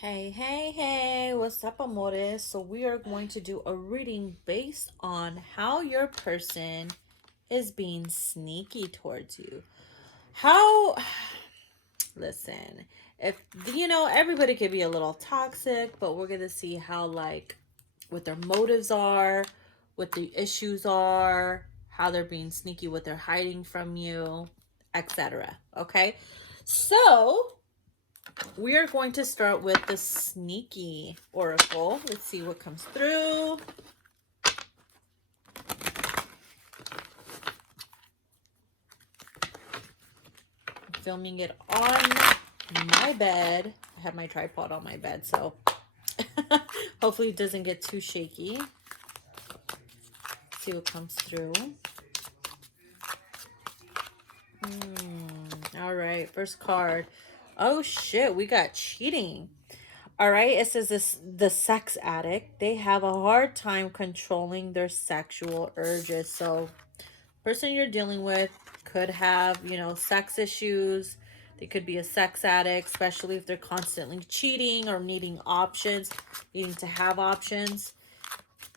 Hey, hey, hey, what's up, amores? So, we are going to do a reading based on how your person is being sneaky towards you. How, listen, if everybody could be a little toxic, but we're going to see how, like, what their motives are, what the issues are, how they're being sneaky, what they're hiding from you, etc. Okay, so we are going to start with the sneaky oracle. Let's see what comes through. I'm filming it on my bed. I have my tripod on my bed, so hopefully it doesn't get too shaky. Let's see what comes through. All right, first card. Oh shit, we got cheating. All right, it says the sex addict. They have a hard time controlling their sexual urges. So person you're dealing with could have, sex issues. They could be a sex addict, especially if they're constantly cheating or needing options, needing to have options.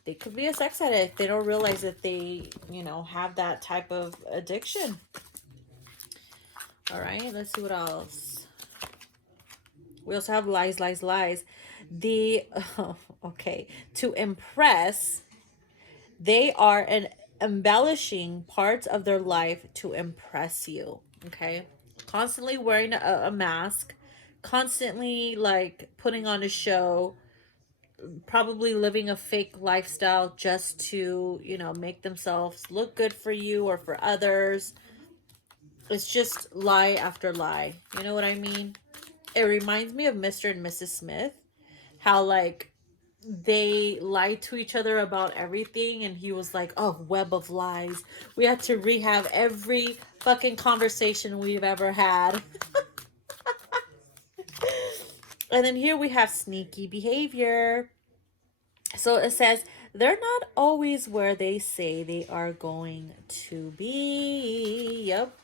They could be a sex addict. They don't realize that they, have that type of addiction. All right, let's see what else. We also have lies, lies, lies. Okay, to impress, they are embellishing parts of their life to impress you. Okay, constantly wearing a mask, constantly like putting on a show, probably living a fake lifestyle just to, make themselves look good for you or for others. It's just lie after lie. You know what I mean? It reminds me of Mr. and Mrs. Smith, how like they lied to each other about everything, and he was like, oh, web of lies. We had to rehab every fucking conversation we've ever had. And then here we have sneaky behavior. So it says they're not always where they say they are going to be. Yep.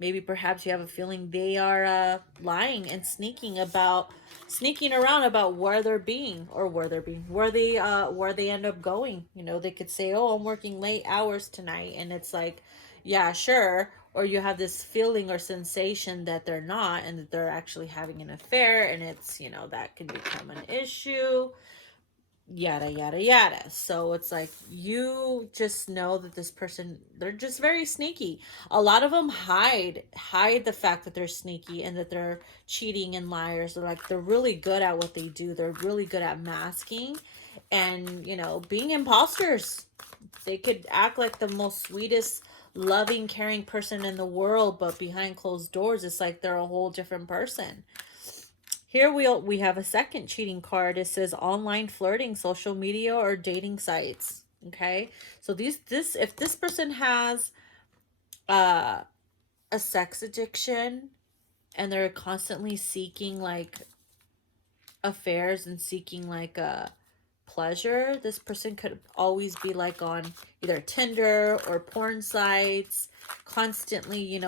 Maybe perhaps you have a feeling they are lying and sneaking around about where they're being, or where they end up going. They could say, oh, I'm working late hours tonight, and it's like, yeah, sure. Or you have this feeling or sensation that they're not, and that they're actually having an affair, and it's, that can become an issue, yada yada yada. So it's like, you just know that this person, they're just very sneaky. A lot of them hide the fact that they're sneaky and that they're cheating and liars. They're really good at what they do. They're really good at masking and, being imposters. They could act like the most sweetest, loving, caring person in the world, but behind closed doors it's like they're a whole different person. Here we have a second cheating card. It says online flirting, social media, or dating sites. Okay, so if this person has uh, a sex addiction, and they're constantly seeking like affairs and seeking like a pleasure, this person could always be like on either Tinder or porn sites, constantly,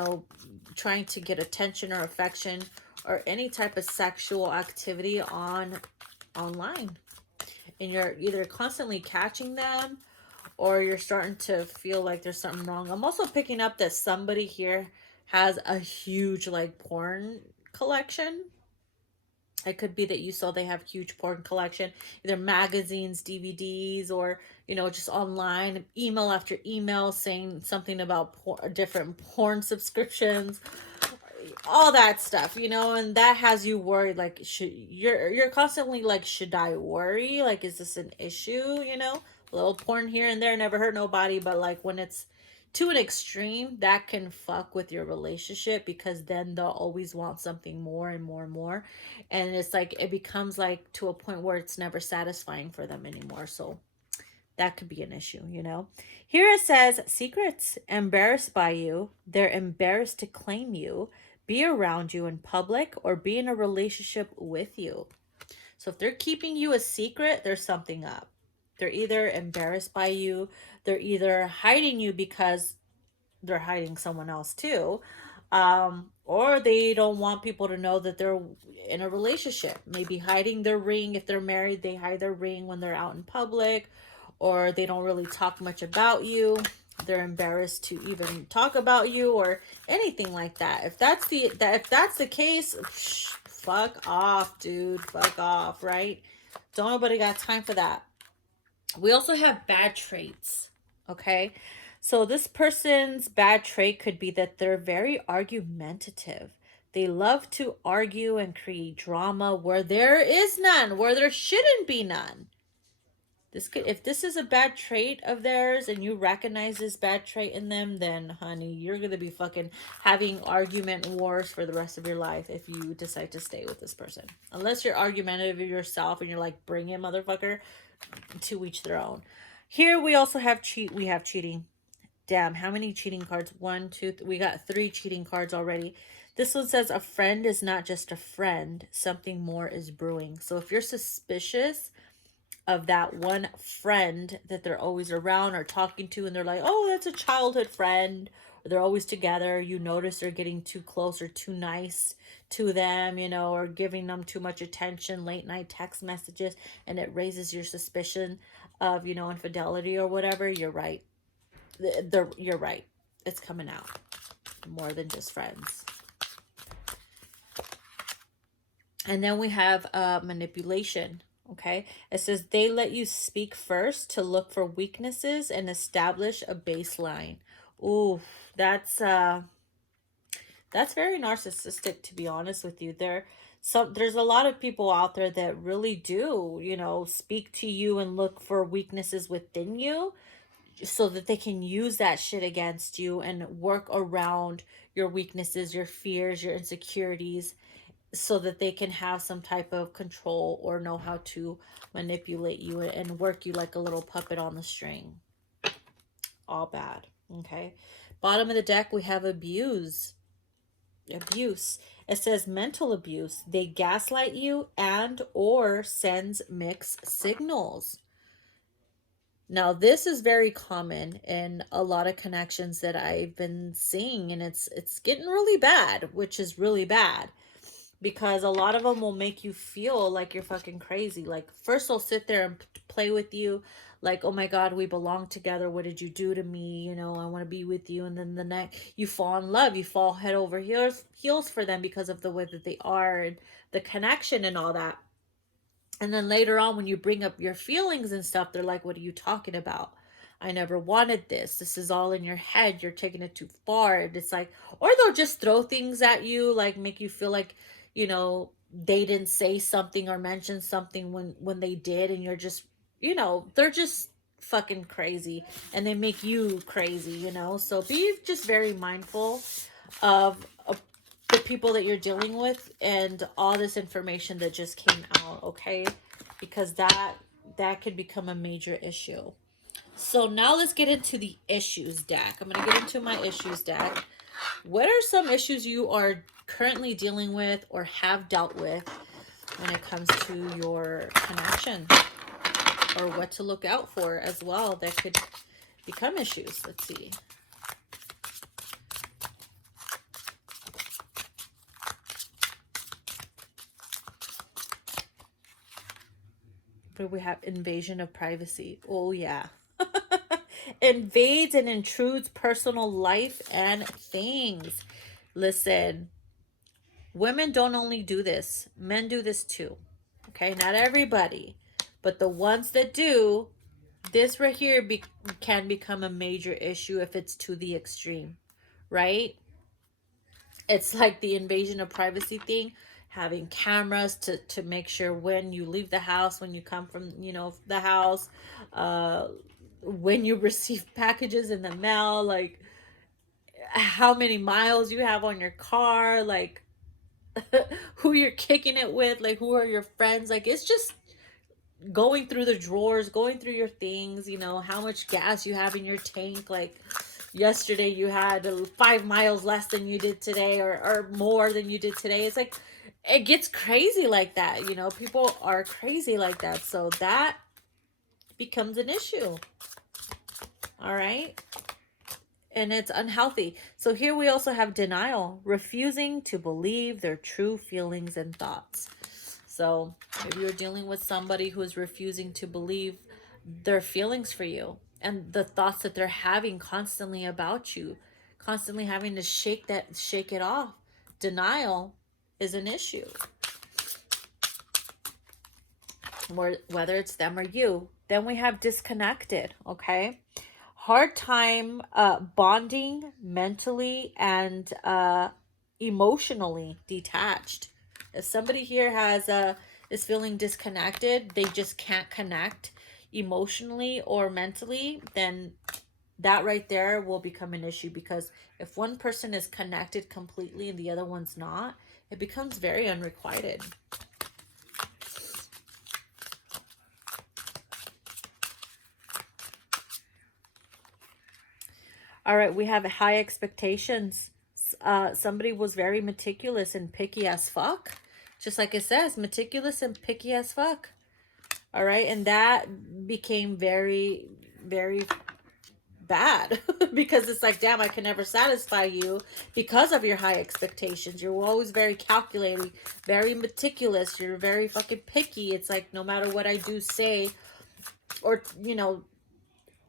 trying to get attention or affection or any type of sexual activity online. And you're either constantly catching them, or you're starting to feel like there's something wrong. I'm also picking up that somebody here has a huge like porn collection. It could be that you saw they have huge porn collection, either magazines, DVDs, or just online, email after email saying something about different porn subscriptions, all that stuff, and that has you worried. Like, you're constantly like, should I worry? Like, is this an issue? A little porn here and there never hurt nobody, but like when it's to an extreme, that can fuck with your relationship, because then they'll always want something more and more and more, and it's like it becomes like to a point where it's never satisfying for them anymore. So that could be an issue. Here it says secrets, embarrassed by you. They're embarrassed to claim you, be around you in public, or be in a relationship with you. So if they're keeping you a secret, there's something up. They're either embarrassed by you, they're either hiding you because they're hiding someone else too. Or they don't want people to know that they're in a relationship. Maybe hiding their ring. If they're married, they hide their ring when they're out in public. Or they don't really talk much about you. They're embarrassed to even talk about you or anything like that. If that's the case, fuck off, dude. Fuck off, right? Don't nobody got time for that. We also have bad traits, okay? So this person's bad trait could be that they're very argumentative. They love to argue and create drama where there is none, where there shouldn't be none. This could, if this is a bad trait of theirs and you recognize this bad trait in them, then honey, you're gonna be fucking having argument wars for the rest of your life if you decide to stay with this person. Unless you're argumentative yourself and you're like, bring it, motherfucker. To each their own. Here we also have we have cheating. Damn, how many cheating cards? One, two, we got 3 cheating cards already. This one says a friend is not just a friend, something more is brewing. So if you're suspicious of that one friend that they're always around or talking to, and they're like, oh, that's a childhood friend, or they're always together, you notice they're getting too close or too nice to them, you know, or giving them too much attention, late night text messages, and it raises your suspicion of, you know, infidelity or whatever. You're right. You're right. It's coming out more than just friends. And then we have manipulation. Okay, it says they let you speak first to look for weaknesses and establish a baseline. Ooh, that's very narcissistic, to be honest with you. There's a lot of people out there that really do, you know, speak to you and look for weaknesses within you so that they can use that shit against you and work around your weaknesses, your fears, your insecurities, so that they can have some type of control or know how to manipulate you and work you like a little puppet on the string. All bad. Okay. Bottom of the deck, we have abuse. It says mental abuse. They gaslight you and or sends mixed signals. Now, this is very common in a lot of connections that I've been seeing, and it's getting really bad, which is really bad. Because a lot of them will make you feel like you're fucking crazy. Like, first they'll sit there and play with you. Like, oh my God, we belong together. What did you do to me? You know, I want to be with you. And then the next, you fall in love. You fall head over heels for them because of the way that they are and the connection and all that. And then later on, when you bring up your feelings and stuff, they're like, what are you talking about? I never wanted this. This is all in your head. You're taking it too far. And it's like, or they'll just throw things at you, like make you feel like, you know, they didn't say something or mention something when they did. And you're just, you know, they're just fucking crazy and they make you crazy, you know? So be just very mindful of the people that you're dealing with and all this information that just came out, okay? Because that could become a major issue. So now let's get into the issues deck. I'm going to get into my issues deck. What are some issues you are currently dealing with or have dealt with when it comes to your connection? Or what to look out for as well that could become issues. Let's see. But we have invasion of privacy. Oh, yeah. Invades and intrudes personal life and things. Listen, women don't only do this. Men do this too. Okay, not everybody. But the ones that do, this right here can become a major issue if it's to the extreme. Right? It's like the invasion of privacy thing. Having cameras to make sure when you leave the house, when you come from, you know, the house, when you receive packages in the mail, like how many miles you have on your car, like who you're kicking it with, like who are your friends. Like, it's just going through the drawers, going through your things, you know, how much gas you have in your tank. Like, yesterday you had 5 miles less than you did today, or more than you did today. It's like, it gets crazy like that, you know. People are crazy like that. So that becomes an issue. All right. and it's unhealthy. So here we also have denial, refusing to believe their true feelings and thoughts. So if you're dealing with somebody who is refusing to believe their feelings for you and the thoughts that they're having constantly about you, constantly having to shake it off, denial is an issue. Whether it's them or you. Then we have disconnected, okay? Hard time bonding mentally and emotionally detached. If somebody here is feeling disconnected, they just can't connect emotionally or mentally, then that right there will become an issue, because if one person is connected completely and the other one's not, it becomes very unrequited. All right, we have high expectations. Somebody was very meticulous and picky as fuck. Just like it says, meticulous and picky as fuck. All right, and that became very, very bad because it's like, damn, I can never satisfy you because of your high expectations. You're always very calculating, very meticulous. You're very fucking picky. It's like no matter what I do, say, or,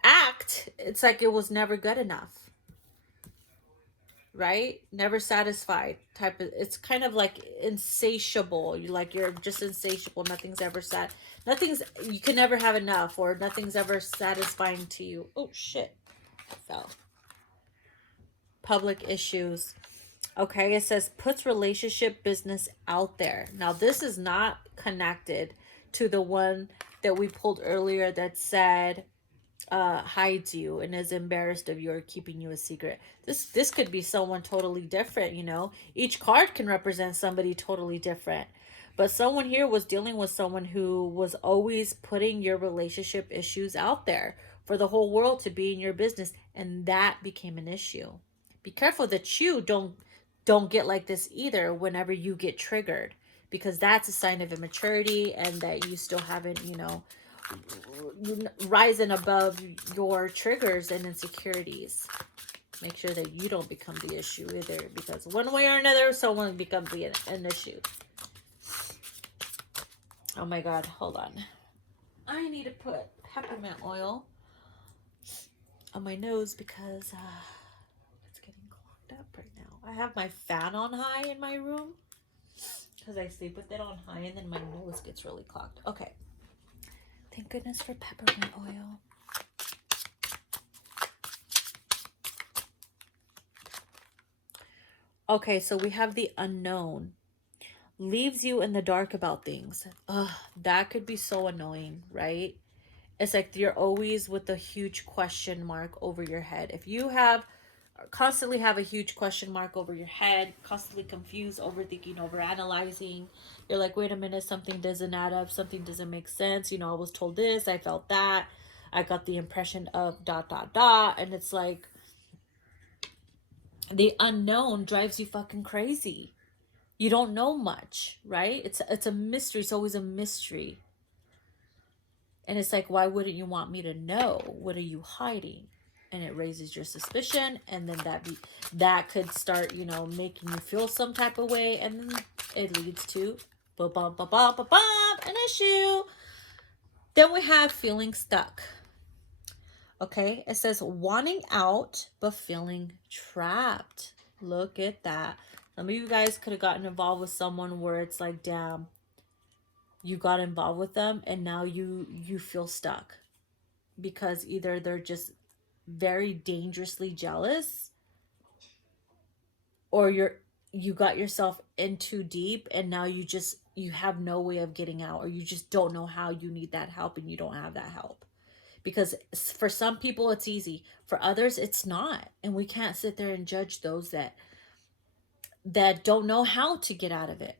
act, it's like it was never good enough. Right? Never satisfied type of, it's kind of like insatiable. You're just insatiable. Nothing's ever you can never have enough, or nothing's ever satisfying to you. Oh shit. I fell. Public issues. Okay, it says puts relationship business out there. Now this is not connected to the one that we pulled earlier that said hides you and is embarrassed of your keeping you a secret. This could be someone totally different. Each card can represent somebody totally different, but someone here was dealing with someone who was always putting your relationship issues out there for the whole world to be in your business, and that became an issue. Be careful that you don't get like this either whenever you get triggered, because that's a sign of immaturity and that you still haven't rising above your triggers and insecurities. Make sure that you don't become the issue either, because one way or another someone becomes an issue. Oh my god, hold on, I need to put peppermint oil on my nose because it's getting clogged up right now. I have my fan on high in my room because I sleep with it on high, and then my nose gets really clogged. Okay, thank goodness for peppermint oil. Okay, so we have the unknown. Leaves you in the dark about things. Ugh, that could be so annoying, right? It's like you're always with a huge question mark over your head. If you constantly have a huge question mark over your head, constantly confused, overthinking, overanalyzing, you're like, wait a minute, something doesn't add up, something doesn't make sense. I was told this, I felt that, I got the impression of ... And it's like the unknown drives you fucking crazy. You don't know much, right? It's a mystery. It's always a mystery. And it's like, why wouldn't you want me to know? What are you hiding? And it raises your suspicion, and then that could start, making you feel some type of way, and then it leads to an issue. Then we have feeling stuck. Okay, it says wanting out but feeling trapped. Look at that. Some of you guys could have gotten involved with someone where it's like, damn, you got involved with them and now you feel stuck because either they're just very dangerously jealous, or you got yourself in too deep and now you have no way of getting out, or you just don't know how. You need that help and you don't have that help. Because for some people it's easy, for others it's not, and we can't sit there and judge those that don't know how to get out of it,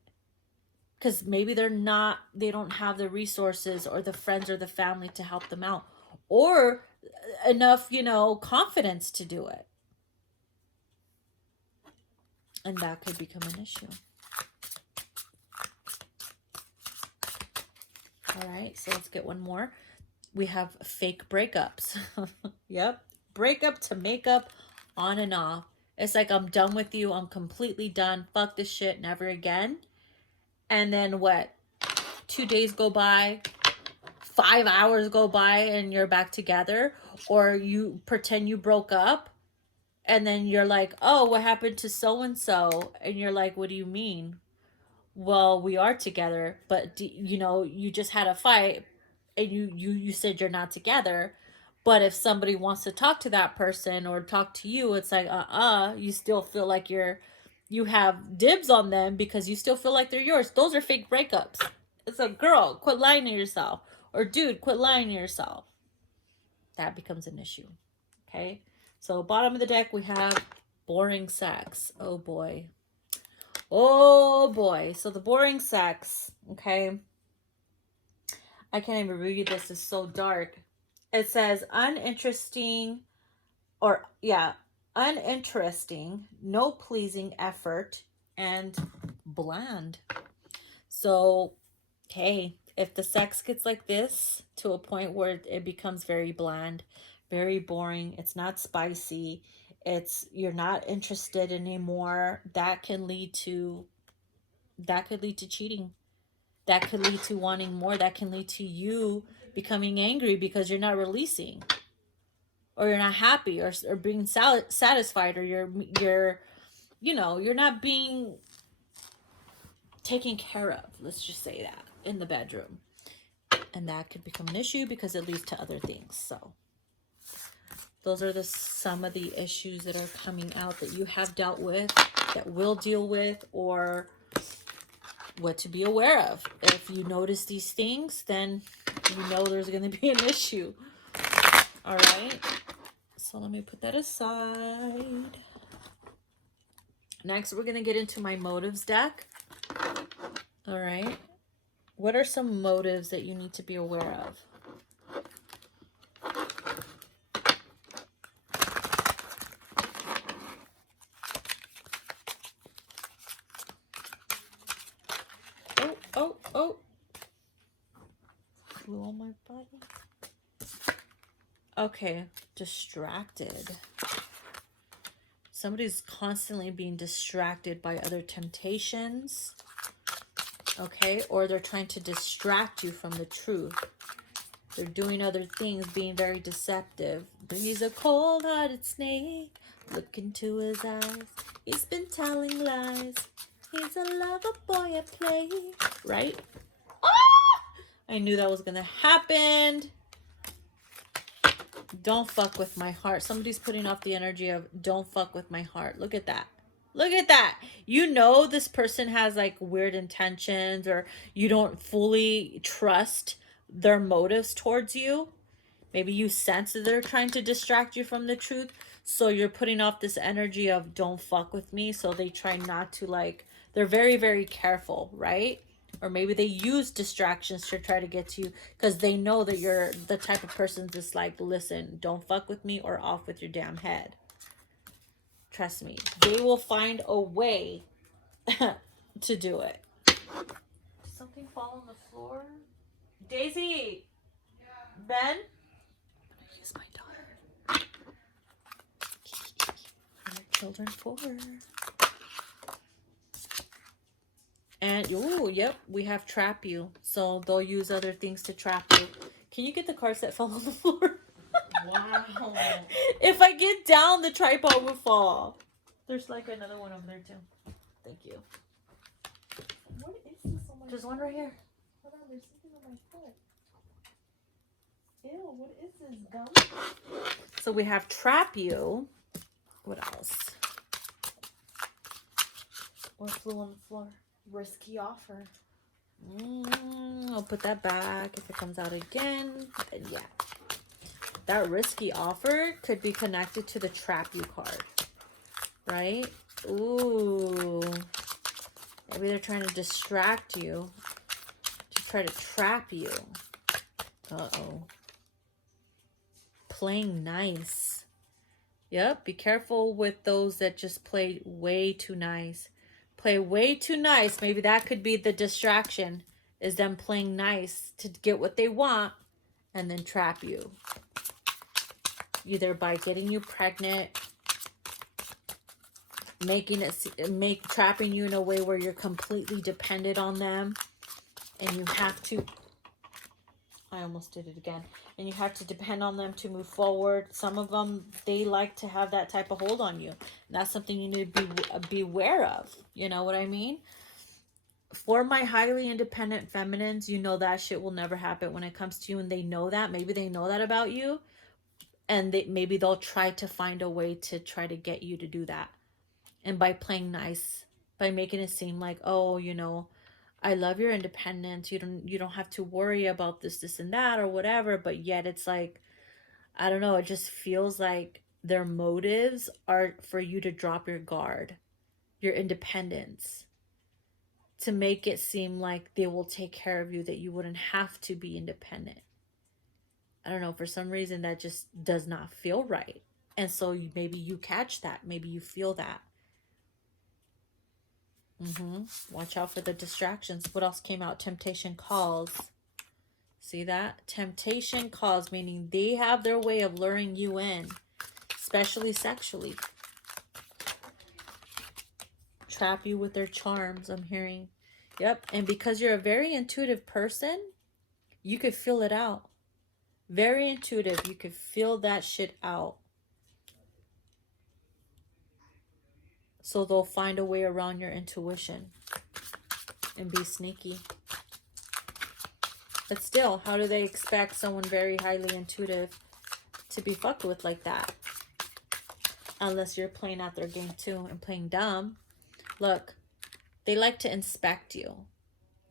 because maybe they don't have the resources or the friends or the family to help them out, or enough confidence to do it, and that could become an issue. All right, so let's get one more. We have fake breakups. Yep, breakup to make up on and off. It's like, I'm done with you. I'm completely done. Fuck this shit. Never again. And then what? 2 days go by, 5 hours go by, and you're back together. Or you pretend you broke up, and then you're like, oh, what happened to so and so? And you're like, what do you mean? Well, we are together, but you know, you just had a fight, and you said you're not together. But if somebody wants to talk to that person or talk to you, it's like, you still feel like you have dibs on them because you still feel like they're yours. Those are fake breakups. It's like, girl, quit lying to yourself. Or dude, quit lying to yourself. That becomes an issue. Okay? So bottom of the deck, we have boring sex. Oh boy. Oh boy. So the boring sex, okay? I can't even read this. It's so dark. It says uninteresting, uninteresting, no pleasing effort, and bland. So, hey, if the sex gets like this to a point where it becomes very bland, very boring, it's not spicy, you're not interested anymore, that could lead to cheating. That could lead to wanting more. That can lead to you becoming angry because you're not releasing, or you're not happy, or being satisfied, or you're you're not being taken care of. Let's just say that in the bedroom, and that could become an issue because it leads to other things. So those are some of the issues that are coming out that you have dealt with, that will deal with, or what to be aware of. If you notice these things, then you know there's going to be an issue. All right. So let me put that aside. Next, we're going to get into my motives deck. All right. What are some motives that you need to be aware of? Oh. Glue on my body. Okay. Distracted. Somebody's constantly being distracted by other temptations. Okay. Or they're trying to distract you from the truth. They're doing other things, being very deceptive. But he's a cold-hearted snake. Look into his eyes. He's been telling lies. He's a lover boy at play. Right? I knew that was going to happen. Don't fuck with my heart. Somebody's putting off the energy of don't fuck with my heart. Look at that. Look at that. You know this person has like weird intentions, or you don't fully trust their motives towards you. Maybe you sense that they're trying to distract you from the truth. So you're putting off this energy of don't fuck with me. So they try not to they're very, very careful, right? Or maybe they use distractions to try to get to you because they know that you're the type of person that's like, listen, don't fuck with me or off with your damn head. Trust me. They will find a way to do it. Did something fall on the floor? Daisy! Yeah. Ben? I'm gonna use my daughter. What are children for? And, oh, yep, we have trap you. So they'll use other things to trap you. Can you get the cards that fell on the floor? Wow. If I get down, the tripod will fall. There's like another one over there too. Thank you. What is this on my There's foot? One right here. Hold on, there's something on my foot. Ew, what is this, gum? So we have trap you. What else? What flew on the floor? Risky offer. I'll put that back. If it comes out again, then yeah. That risky offer could be connected to the trap you card. Right? Ooh. Maybe they're trying to distract you. To try to trap you. Uh-oh. Playing nice. Yep. Be careful with those that just play way too nice. Play way too nice. Maybe that could be the distraction, is them playing nice to get what they want and then trap you. Either by getting you pregnant trapping you in a way where you're completely dependent on them, and you have to, I almost did it again, and you have to depend on them to move forward. Some of them, they like to have that type of hold on you, and that's something you need to be aware of. You know what I mean? For my highly independent feminines, you know that shit will never happen when it comes to you, and they know that. Maybe they know that about you, and maybe they'll try to find a way to try to get you to do that. And by playing nice, by making it seem like, oh, you know, I love your independence, you don't have to worry about this and that or whatever. But yet it's like, I don't know, it just feels like their motives are for you to drop your guard, your independence, to make it seem like they will take care of you, that you wouldn't have to be independent. I don't know, for some reason that just does not feel right. And so maybe you catch that, maybe you feel that. Watch out for the distractions. What else came out? Temptation calls. See that? Temptation calls, meaning they have their way of luring you in, especially sexually. Trap you with their charms, I'm hearing. Yep. And because you're a very intuitive person, you could feel it out. Very intuitive. You could feel that shit out. So they'll find a way around your intuition and be sneaky. But still, how do they expect someone very highly intuitive to be fucked with like that? Unless you're playing out their game too and playing dumb. Look, they like to inspect you.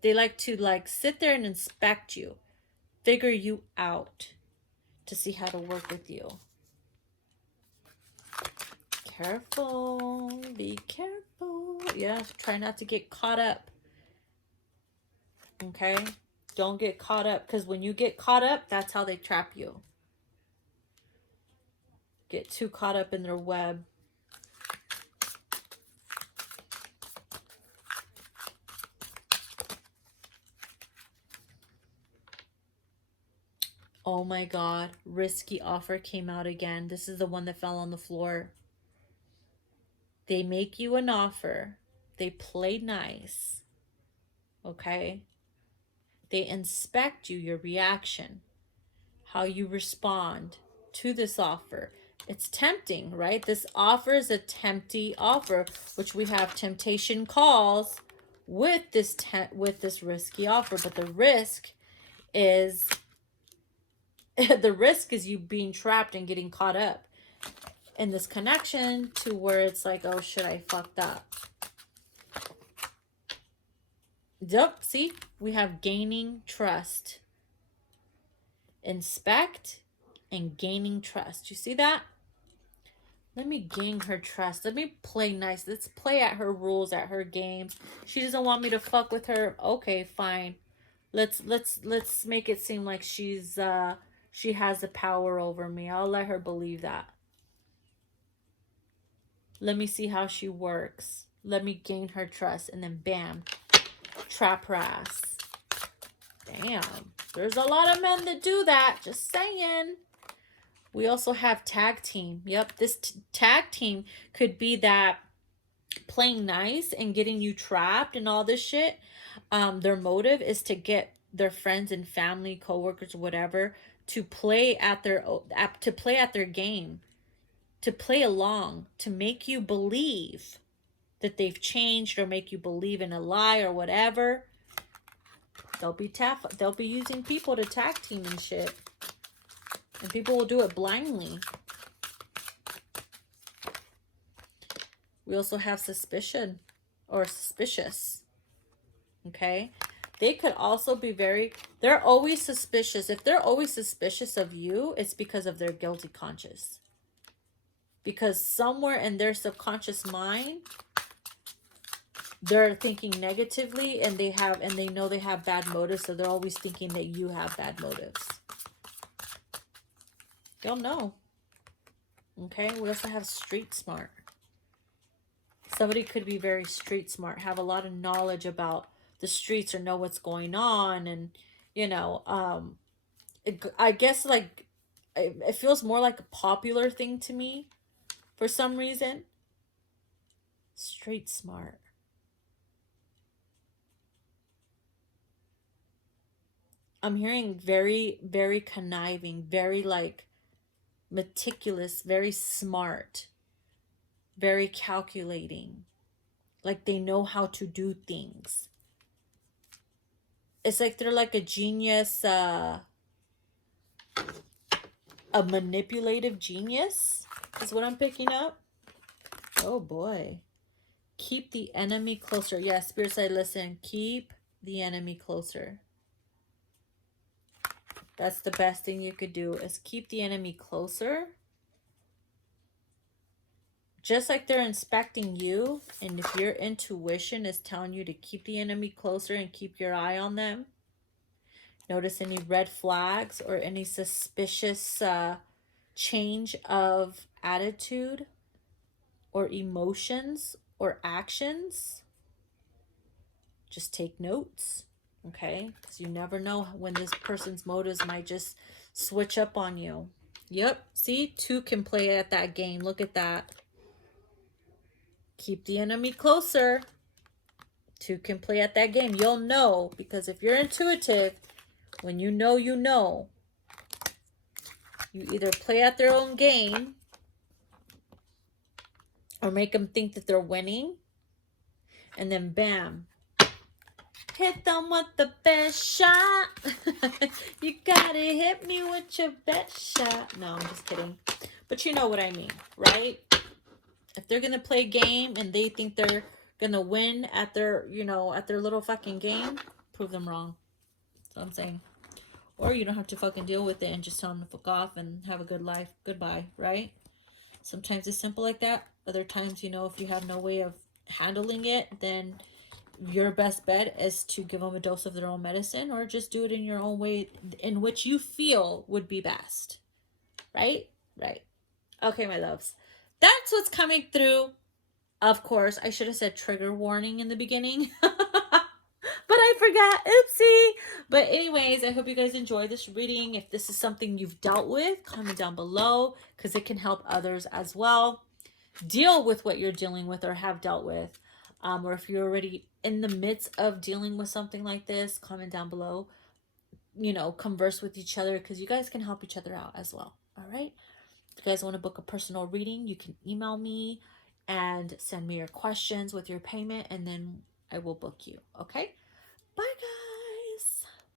They like to sit there and inspect you. Figure you out to see how to work with you. Careful. Be careful. Yeah, try not to get caught up. Okay? Don't get caught up, because when you get caught up, that's how they trap you. Get too caught up in their web. Oh my God. Risky offer came out again. This is the one that fell on the floor. They make you an offer. They play nice. Okay? They inspect you, your reaction, how you respond to this offer. It's tempting, right? This offer is a tempting offer, which we have temptation calls with this risky offer. But the risk is the risk is you being trapped and getting caught up in this connection to where it's like, oh shit, I fucked up. Yep, see, we have gaining trust. Inspect and gaining trust. You see that? Let me gain her trust. Let me play nice. Let's play at her rules, at her games. She doesn't want me to fuck with her. Okay, fine. Let's make it seem like she has the power over me. I'll let her believe that. Let me see how she works. Let me gain her trust, and then bam, trap her ass. Damn. There's a lot of men that do that. Just saying. We also have tag team. Yep, this tag team could be that playing nice and getting you trapped and all this shit. Their motive is to get their friends and family, coworkers, whatever, to play at their game, to play along, to make you believe that they've changed, or make you believe in a lie or whatever. They'll be using people to tag team and shit. And people will do it blindly. We also have suspicion or suspicious. Okay? They could also be they're always suspicious. If they're always suspicious of you, it's because of their guilty conscience. Because somewhere in their subconscious mind, they're thinking negatively, and they know they have bad motives, so they're always thinking that you have bad motives. They'll know. Okay, we also have street smart. Somebody could be very street smart, have a lot of knowledge about the streets, or know what's going on, and I guess it feels more like a popular thing to me for some reason. Straight smart. I'm hearing very, very conniving, very like meticulous, very smart, very calculating. Like they know how to do things. It's like they're like a genius, a manipulative genius is what I'm picking up. Oh boy. Keep the enemy closer. Yeah, Spirit side, listen. Keep the enemy closer. That's the best thing you could do, is keep the enemy closer. Just like they're inspecting you, and if your intuition is telling you to keep the enemy closer and keep your eye on them, notice any red flags or any suspicious change of attitude or emotions or actions, just take notes, okay? Because you never know when this person's motives might just switch up on you. Yep, see, two can play at that game. Look at that. Keep the enemy closer. Two can play at that game. You'll know, because if you're intuitive, when you know, you either play at their own game or make them think that they're winning, and then bam, hit them with the best shot. You gotta hit me with your best shot. No, I'm just kidding. But you know what I mean, right? If they're gonna play a game and they think they're gonna win at their, at their little fucking game, prove them wrong. That's what I'm saying. Or you don't have to fucking deal with it and just tell them to fuck off and have a good life. Goodbye, right? Sometimes it's simple like that. Other times, if you have no way of handling it, then your best bet is to give them a dose of their own medicine, or just do it in your own way in which you feel would be best. Right? Right. Okay, my loves. That's what's coming through. Of course, I should have said trigger warning in the beginning. But I forgot. Oopsie. But anyways, I hope you guys enjoy this reading. If this is something you've dealt with, comment down below, because it can help others as well deal with what you're dealing with or have dealt with. Or if you're already in the midst of dealing with something like this, comment down below. Converse with each other, because you guys can help each other out as well. All right. If you guys want to book a personal reading, you can email me and send me your questions with your payment, and then I will book you. Okay. Bye, guys.